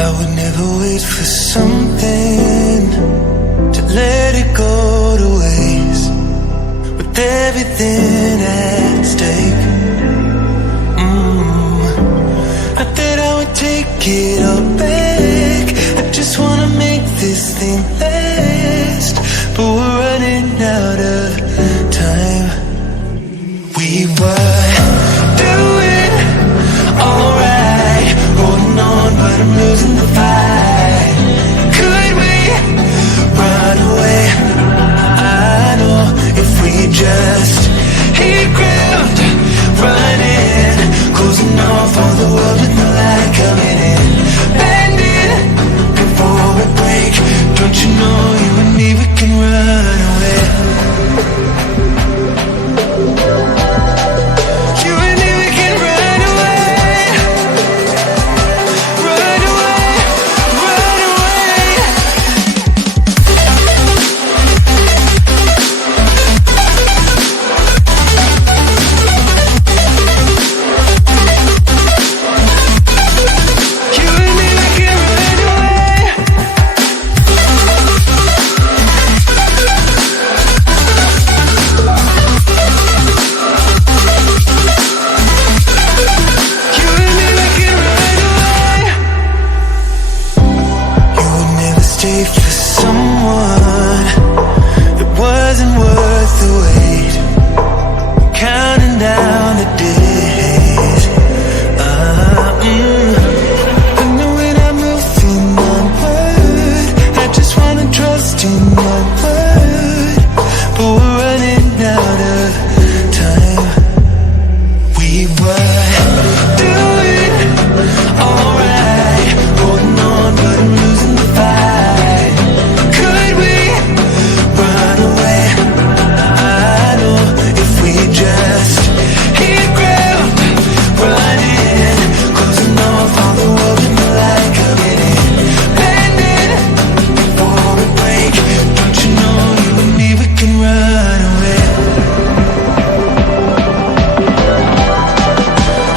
I would never wait for something to let it go to waste, with everything at stake. Not that I would take it all back, I just wanna make this thing last, but we're running out of time. We were doing alright, holding on, but I'm losing the fight. Could we run away? I know if we just hit ground running, closing off all the world with the light coming in, bending before we break. Don't you know you and me, we can run away. You and me, we can run away. Run away, run away. You and me, we can run away. You and me, we can run away. You would never stay for someone that wasn't worth the wait. Counting down the days. I know when I'm moving onward, I just wanna trust in your word, but we're running out of time. We were doing alright, holding on, but I'm losing the fight. Could we run away? I know if we just hit ground running, closing off all the world with the light coming in, bending before we break. Don't you know you and me, we can run away.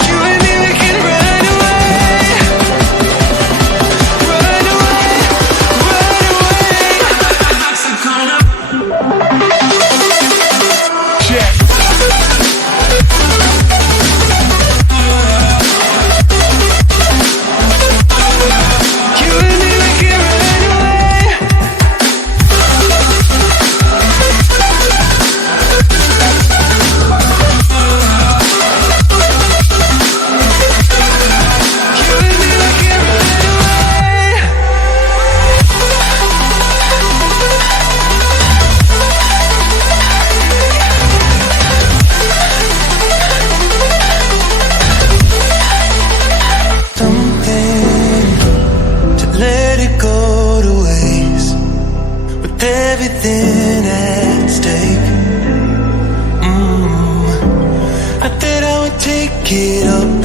You and me, we can run away. Run away, run away. Check. You and me, we can run away. You and me, we can run away. Something to let it go to waste, with everything at stake. Not that I would take it all